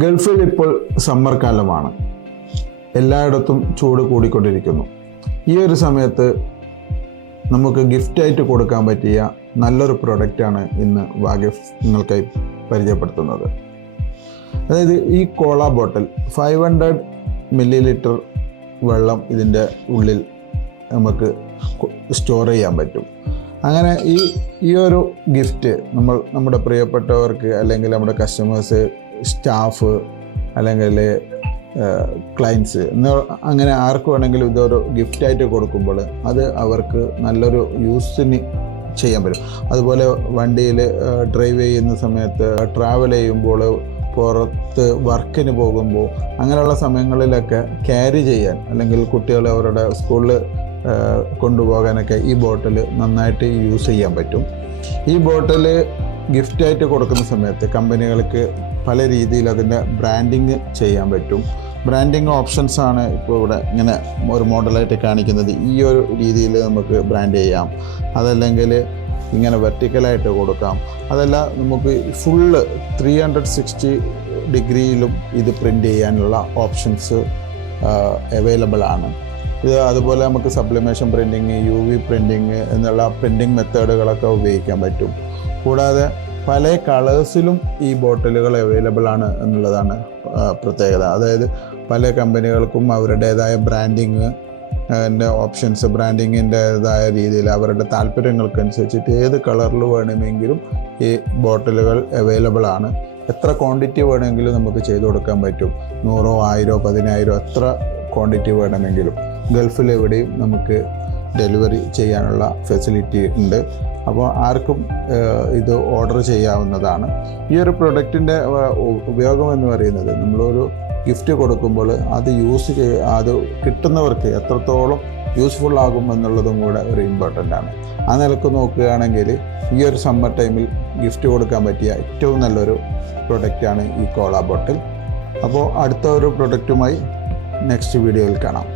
ഗൾഫിൽ ഇപ്പോൾ സമ്മർ കാലമാണ്. എല്ലായിടത്തും ചൂട് കൂടിക്കൊണ്ടിരിക്കുന്നു. ഈ ഒരു സമയത്ത് നമുക്ക് ഗിഫ്റ്റായിട്ട് കൊടുക്കാൻ പറ്റിയ നല്ലൊരു പ്രൊഡക്റ്റാണ് ഇന്ന് വാഗിഫ് നിങ്ങൾക്കായി പരിചയപ്പെടുത്തുന്നത്. അതായത് ഈ കോള ബോട്ടിൽ 500 ml വെള്ളം ഇതിൻ്റെ ഉള്ളിൽ നമുക്ക് സ്റ്റോർ ചെയ്യാൻ പറ്റും. അങ്ങനെ ഈ ഒരു ഗിഫ്റ്റ് നമ്മുടെ പ്രിയപ്പെട്ടവർക്ക് അല്ലെങ്കിൽ നമ്മുടെ കസ്റ്റമേഴ്സ്, സ്റ്റാഫ് അല്ലെങ്കിൽ ക്ലയൻസ് അങ്ങനെ ആർക്ക് വേണമെങ്കിലും ഇതൊരു ഗിഫ്റ്റായിട്ട് കൊടുക്കുമ്പോൾ അത് അവർക്ക് നല്ലൊരു യൂസിന് ചെയ്യാൻ പറ്റും. അതുപോലെ വണ്ടിയിൽ ഡ്രൈവ് ചെയ്യുന്ന സമയത്ത്, ട്രാവൽ ചെയ്യുമ്പോൾ, പുറത്ത് വർക്കിന് പോകുമ്പോൾ അങ്ങനെയുള്ള സമയങ്ങളിലൊക്കെ ക്യാരി ചെയ്യാൻ അല്ലെങ്കിൽ കുട്ടികളെ അവരുടെ സ്കൂളിൽ കൊണ്ടുപോകാനൊക്കെ ഈ ബോട്ടിൽ നന്നായിട്ട് യൂസ് ചെയ്യാൻ പറ്റും. ഈ ബോട്ടിൽ ഗിഫ്റ്റായിട്ട് കൊടുക്കുന്ന സമയത്ത് കമ്പനികൾക്ക് പല രീതിയിൽ അതിൻ്റെ ബ്രാൻഡിങ് ചെയ്യാൻ പറ്റും. ബ്രാൻഡിങ് ഓപ്ഷൻസാണ് ഇപ്പോൾ ഇവിടെ ഇങ്ങനെ ഒരു മോഡലായിട്ട് കാണിക്കുന്നത്. ഈ ഒരു രീതിയിൽ നമുക്ക് ബ്രാൻഡ് ചെയ്യാം. അതല്ലെങ്കിൽ ഇങ്ങനെ വെർട്ടിക്കലായിട്ട് കൊടുക്കാം. അതല്ല നമുക്ക് ഫുള്ള് 360 ഡിഗ്രിയിലും ഇത് പ്രിൻ്റ് ചെയ്യാനുള്ള ഓപ്ഷൻസ് അവൈലബിൾ ആണ്. ഇത് അതുപോലെ നമുക്ക് സബ്ലിമേഷൻ പ്രിൻറ്റിങ്, UV പ്രിൻറ്റിങ് എന്നുള്ള പ്രിൻറ്റിങ് മെത്തേഡുകളൊക്കെ ഉപയോഗിക്കാൻ പറ്റും. കൂടാതെ പല കളേഴ്സിലും ഈ ബോട്ടിലുകൾ അവൈലബിൾ ആണ് എന്നുള്ളതാണ് പ്രത്യേകത. അതായത് പല കമ്പനികൾക്കും അവരുടേതായ ബ്രാൻഡിങ് ഓപ്ഷൻസ്, ബ്രാൻഡിങ്ങിൻ്റേതായ രീതിയിൽ അവരുടെ താല്പര്യങ്ങൾക്കനുസരിച്ചിട്ട് ഏത് കളറിൽ വേണമെങ്കിലും ഈ ബോട്ടിലുകൾ അവൈലബിൾ ആണ്. എത്ര ക്വാണ്ടിറ്റി വേണമെങ്കിലും നമുക്ക് ചെയ്തു കൊടുക്കാൻ പറ്റും. 100, 1000, 10000 എത്ര ക്വാണ്ടിറ്റി വേണമെങ്കിലും ഗൾഫിൽ എവിടെയും നമുക്ക് ഡെലിവറി ചെയ്യാനുള്ള ഫെസിലിറ്റി ഉണ്ട്. അപ്പോൾ ആർക്കും ഇത് ഓർഡർ ചെയ്യാവുന്നതാണ്. ഈ ഒരു പ്രൊഡക്റ്റിൻ്റെ ഉപയോഗം എന്ന് പറയുന്നത്, നമ്മളൊരു ഗിഫ്റ്റ് കൊടുക്കുമ്പോൾ അത് അത് കിട്ടുന്നവർക്ക് എത്രത്തോളം യൂസ്ഫുൾ ആകും എന്നുള്ളതും കൂടെ ഒരു ഇമ്പോർട്ടൻ്റ് ആണ്. ആ നിലക്ക് നോക്കുകയാണെങ്കിൽ ഈ ഒരു സമ്മർ ടൈമിൽ ഗിഫ്റ്റ് കൊടുക്കാൻ പറ്റിയ ഏറ്റവും നല്ലൊരു പ്രൊഡക്റ്റാണ് ഈ കോള ബോട്ടിൽ. അപ്പോൾ അടുത്ത ഒരു പ്രൊഡക്റ്റുമായി നെക്സ്റ്റ് വീഡിയോയിൽ കാണാം.